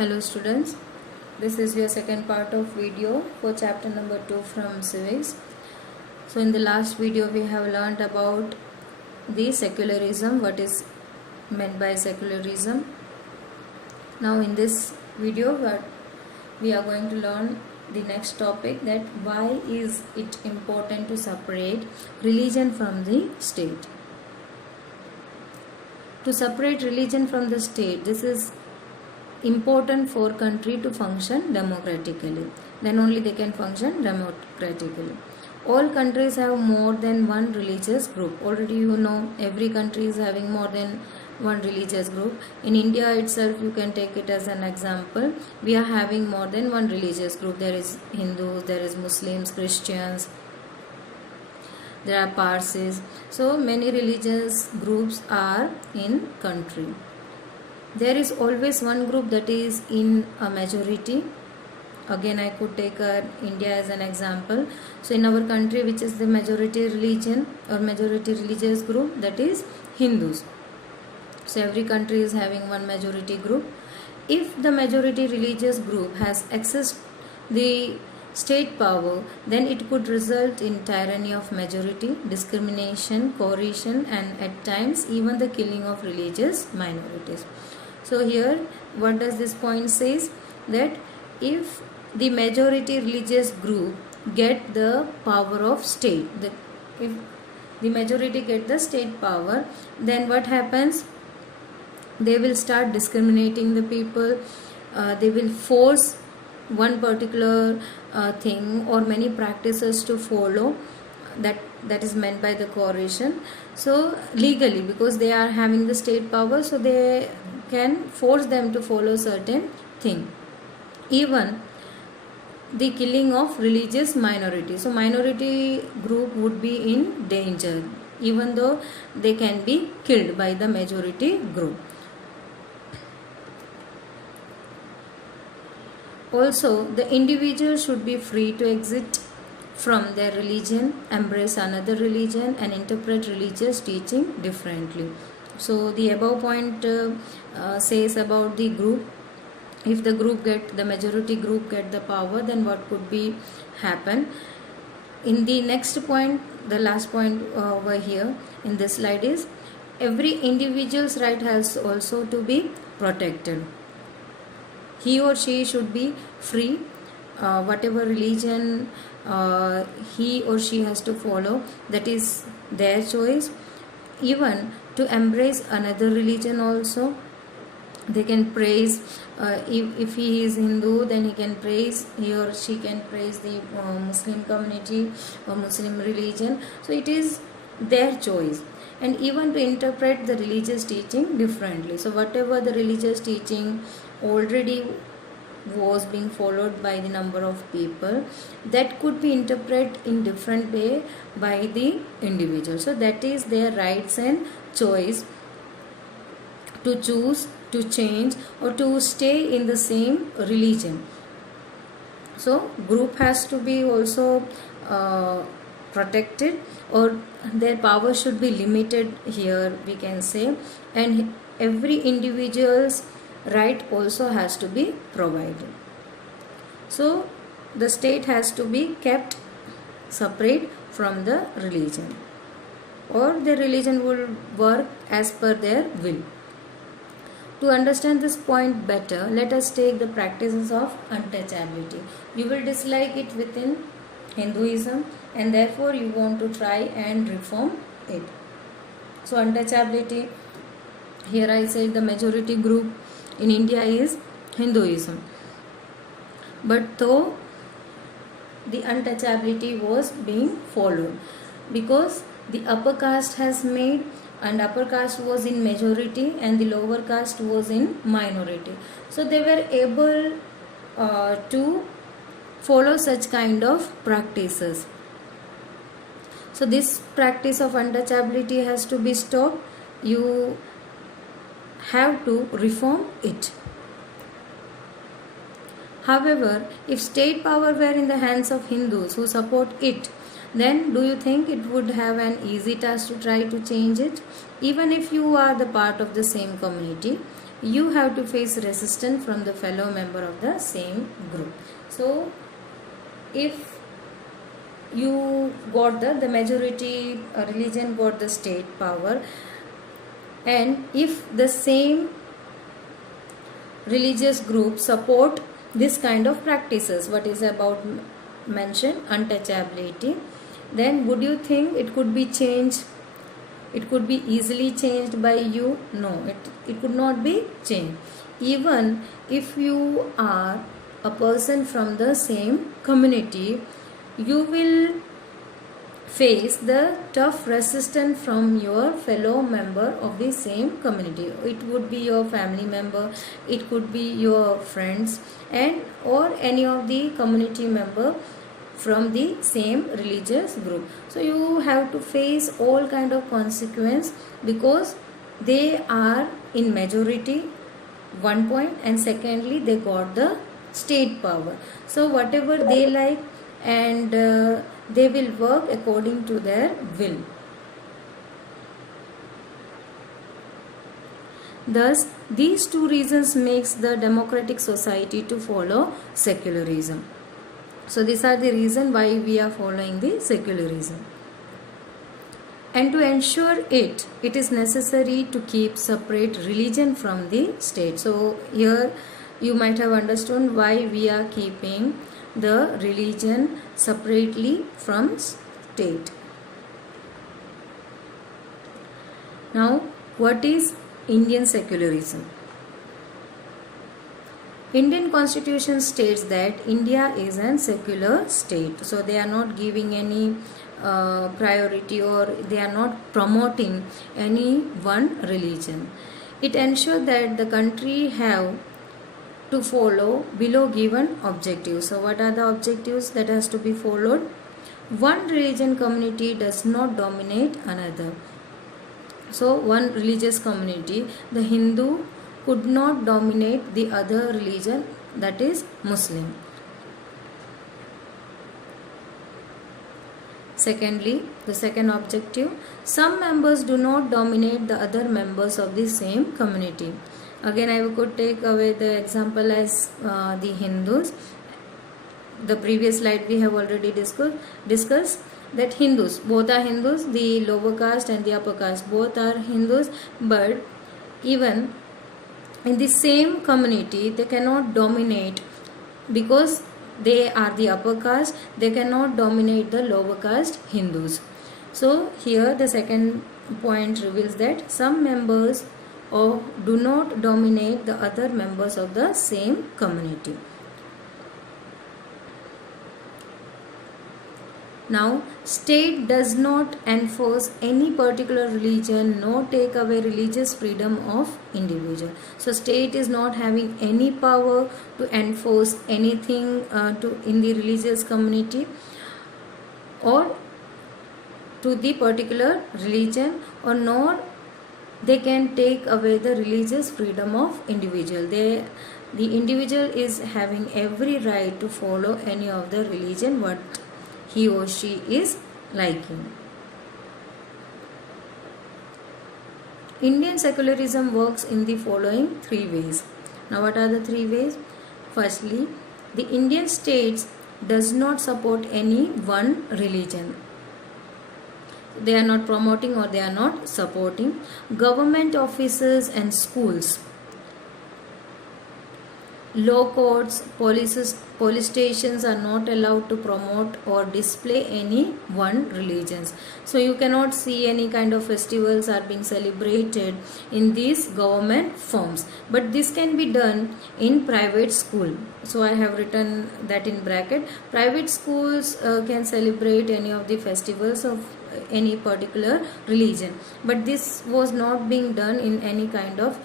Hello students, this is your second part of video for chapter number 2 from civics. So in the last video we have learned about the secularism, what is meant by secularism. Now in this video we are going to learn the next topic, that why is it important to separate religion from the state. To separate religion from the state, this is important for country to function democratically. Then only they can function democratically. All countries have more than one religious group. Already you know every country is having more than one religious group. In India itself, you can take it as an example. We are having more than one religious group. There is Hindus, there is Muslims, Christians, there are Parsis. So many religious groups are in country. There is always one group that is in a majority. Again, I could take India as an example. So in our country, which is the majority religion or majority religious group, that is Hindus. So every country is having one majority group. If the majority religious group has accessed the state power, then it could result in tyranny of majority, discrimination, coercion, and at times even the killing of religious minorities. So here what does this point says, that if the majority religious group get the power of state, if the majority get the state power, then what happens? They will start discriminating the people. They will force one particular thing or many practices to follow, that is meant by the coercion. So legally, because they are having the state power, so they can force them to follow certain thing. Even the killing of religious minority, so minority group would be in danger even though they can be killed by the majority group. Also, the individual should be free to exit from their religion, embrace another religion, and interpret religious teaching differently. So the above point says about the group. If the majority group get the power, then what could be happen? In the next point, the last point over here in this slide is, every individual's right has also to be protected. He or she should be free, whatever religion he or she has to follow, that is their choice. Even to embrace another religion also, they can praise, if he is Hindu, then he or she can praise the Muslim community or Muslim religion. So it is their choice. And even to interpret the religious teaching differently. So whatever the religious teaching already was being followed by the number of people, that could be interpreted in different way by the individual. So that is their rights and choice to choose, to change, or to stay in the same religion. So group has to be also protected, or their power should be limited here, we can say, and every individual's right also has to be provided. So the state has to be kept separate from the religion, or the religion will work as per their will. To understand this point better, let us take the practices of untouchability. You will dislike it within Hinduism, and therefore you want to try and reform it. So untouchability, here I said the majority group in India is Hinduism, but though the untouchability was being followed, because the upper caste has made, and upper caste was in majority and the lower caste was in minority, so they were able to follow such kind of practices. So this practice of untouchability has to be stopped. You have to reform it. However, if state power were in the hands of Hindus who support it, then do you think it would have an easy task to try to change it? Even if you are the part of the same community, you have to face resistance from the fellow member of the same group. So if you got the majority religion got the state power, and if the same religious group support this kind of practices, what is about mentioned untouchability, then would you think it could be changed? It could be easily changed by you? No, it could not be changed. Even if you are a person from the same community, you will face the tough resistance from your fellow member of the same community. It would be your family member, it could be your friends, and or any of the community member from the same religious group. So you have to face all kind of consequence because they are in majority, one point, and secondly they got the state power. So whatever they like, and they will work according to their will. Thus these two reasons makes the democratic society to follow secularism. So these are the reason why we are following the secularism. And to ensure it is necessary to keep separate religion from the state. So here you might have understood why we are keeping the religion separately from state. Now, what is Indian secularism? Indian constitution states that India is a secular state. So they are not giving any priority, or they are not promoting any one religion. It ensures that the country have to follow below given objectives. So what are the objectives that has to be followed? One religion community does not dominate another. So one religious community, the Hindu, could not dominate the other religion, that is Muslim. Secondly, the second objective, some members do not dominate the other members of the same community. Again, I could take away the example as the Hindus. The previous slide we have already discussed that Hindus, both are Hindus, the lower caste and the upper caste, both are Hindus, but even in the same community they cannot dominate, because they are the upper caste, they cannot dominate the lower caste Hindus. So here the second point reveals that some members do not dominate the other members of the same community. Now, state does not enforce any particular religion nor take away religious freedom of individual. So, state is not having any power to enforce anything in the religious community or to the particular religion, or nor they can take away the religious freedom of individual. The individual is having every right to follow any of the religion what he or she is liking. Indian secularism works in the following three ways. Now what are the three ways? Firstly, the Indian states does not support any one religion. They are not promoting or they are not supporting. Government offices and schools, law courts, police stations are not allowed to promote or display any one religions. So you cannot see any kind of festivals are being celebrated in these government forms, but this can be done in private school. So I have written that in bracket. Private schools can celebrate any of the festivals of any particular religion, but this was not being done in any kind of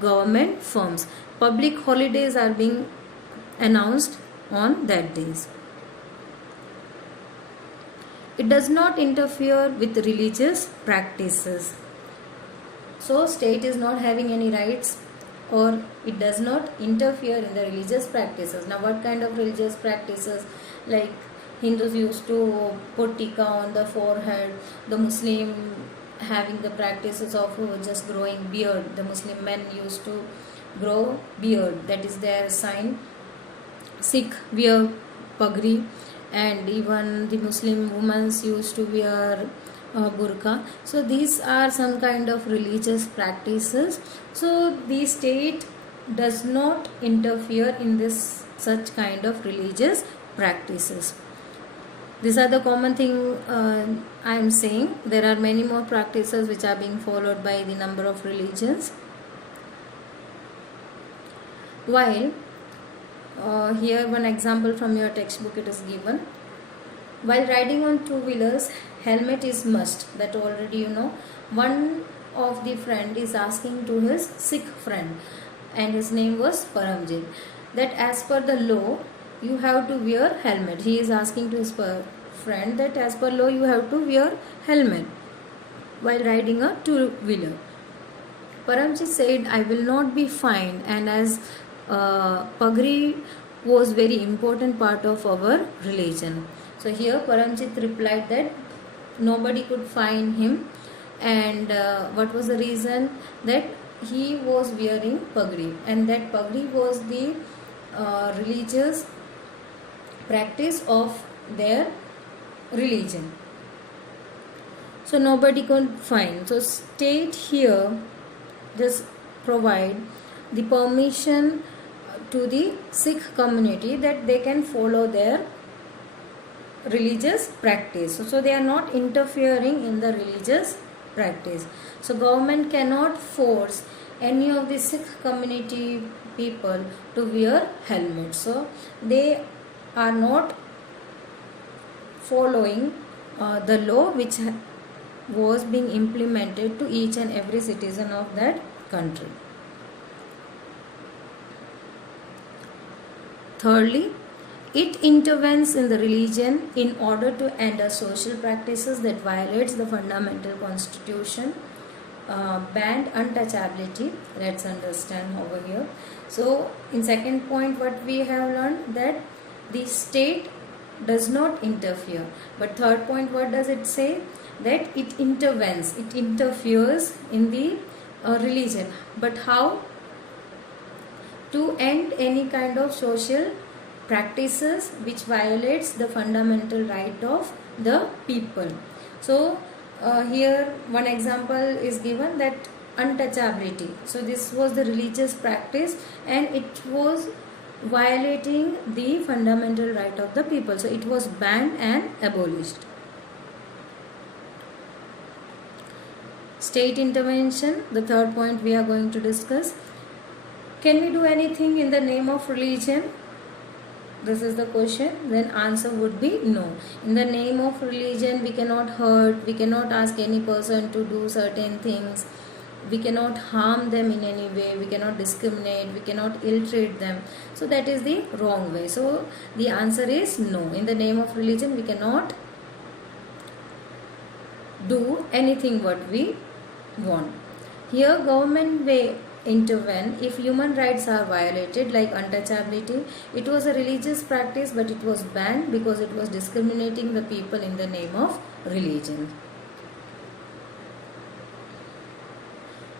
government firms. Public holidays are being announced on that days. It does not interfere with religious practices. So state is not having any rights, or it does not interfere in the religious practices. Now what kind of religious practices? Like Hindus used to put tika on the forehead, the Muslim having the practices of just growing beard. The Muslim men used to grow beard, that is their sign. Sikh wear pagri, and even the Muslim women used to wear burqa. So these are some kind of religious practices. So the state does not interfere in this such kind of religious practices. These are the common thing I am saying. There are many more practices which are being followed by the number of religions. While here one example from your textbook it is given. While riding on two-wheelers, helmet is must. That already you know. One of the friend is asking to his Sikh friend, and his name was Paramjit, that as per the law you have to wear helmet. He is asking to his friend that as per law you have to wear helmet while riding a two-wheeler. Paramjit said, I will not be fined, and as pagri was very important part of our religion. So here Paramjit replied that nobody could fine him, and what was the reason? That he was wearing pagri, and that pagri was the religious practice of their religion. So nobody could fine. So state here just provide the permission to the Sikh community that they can follow their religious practice. So they are not interfering in the religious practice. So government cannot force any of the Sikh community people to wear helmets. So they are not following the law which was being implemented to each and every citizen of that country. Thirdly, it intervenes in the religion in order to end a social practices that violates the fundamental constitution, banned untouchability. Let's understand over here. So in second point what we have learned, that the state does not interfere. But third point, what does it say? That it intervenes, it interferes in the religion. But how? To end any kind of social practices which violates the fundamental right of the people. So here one example is given, that untouchability. So this was the religious practice and it was violating the fundamental right of the people. So it was banned and abolished. State intervention, the third point we are going to discuss. Can we do anything in the name of religion? This is the question. Then answer would be no. In the name of religion we cannot hurt, we cannot ask any person to do certain things, we cannot harm them in any way, we cannot discriminate, we cannot ill-treat them. So that is the wrong way. So the answer is no. In the name of religion we cannot do anything what we want. Here government may intervene if human rights are violated, like untouchability. It was a religious practice but it was banned because it was discriminating the people in the name of religion.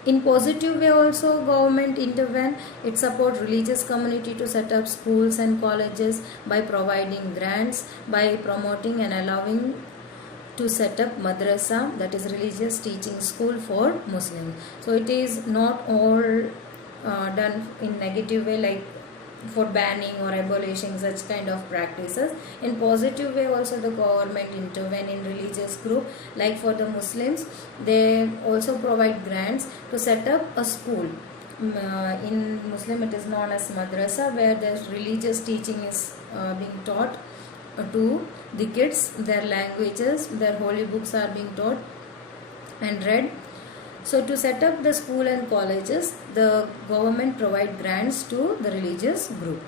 In positive way also government intervene. It support religious community to set up schools and colleges by providing grants, by promoting and allowing to set up madrasa, that is religious teaching school for Muslims. So it is not all done in negative way, like for banning or abolishing such kind of practices. In positive way also the government intervene in religious group, like for the Muslims they also provide grants to set up a school. In Muslim it is known as madrasa, where the religious teaching is being taught to the kids, their languages, their holy books are being taught and read. So to set up the school and colleges, the government provide grants to the religious group.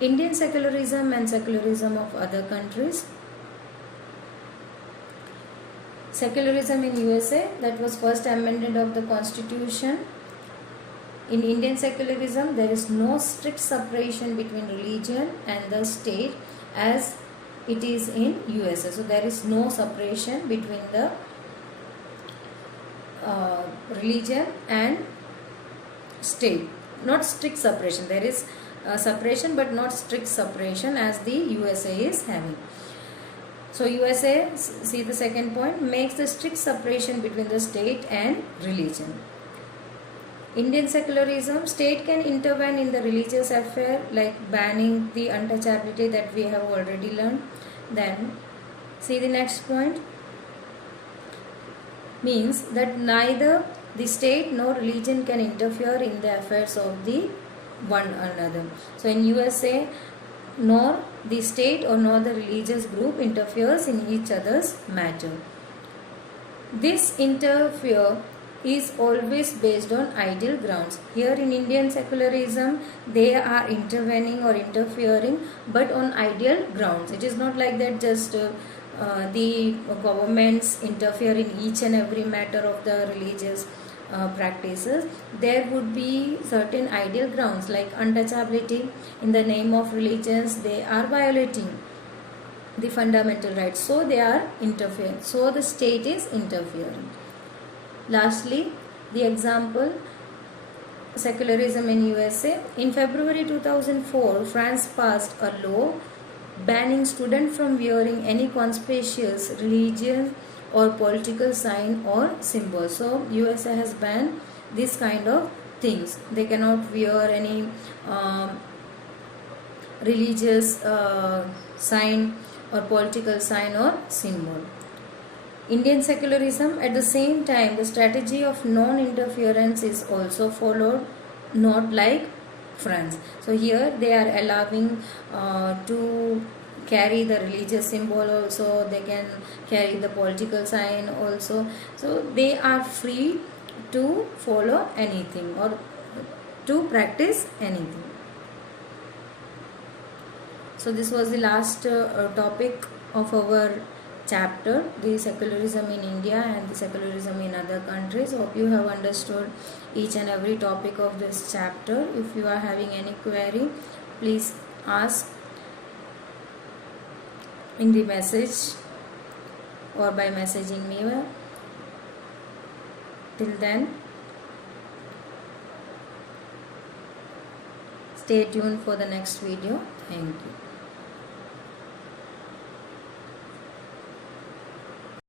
Indian secularism and secularism of other countries. Secularism in USA, that was first amendment of the constitution. In Indian secularism, there is no strict separation between religion and the state, as it is in USA. So there is no separation between the religion and state. Not strict separation. There is separation but not strict separation as the USA is having. So USA, see the second point, makes the strict separation between the state and religion. Indian secularism, state can intervene in the religious affair like banning the untouchability that we have already learned. Then see the next point, means that neither the state nor religion can interfere in the affairs of the one another. So in USA, nor the state or nor the religious group interferes in each other's matter. This interfere is always based on ideal grounds. Here in Indian secularism, they are intervening or interfering but on ideal grounds. It is not like that just the governments interfere in each and every matter of the religious practices. There would be certain ideal grounds like untouchability. In the name of religions, they are violating the fundamental rights, so they are interfering, so the state is interfering. Lastly, the example, secularism in USA. In February 2004, France passed a law banning students from wearing any conspicuous religious or political sign or symbol. So USA has banned this kind of things. They cannot wear any religious sign or political sign or symbol. Indian secularism, at the same time, the strategy of non-interference is also followed, not like France. So here they are allowing to carry the religious symbol also, they can carry the political sign also. So they are free to follow anything or to practice anything. So this was the last topic of our chapter, the secularism in India and the secularism in other countries. Hope you have understood each and every topic of this chapter. If you are having any query, please ask in the message or by messaging me. Till then, stay tuned for the next video. Thank you.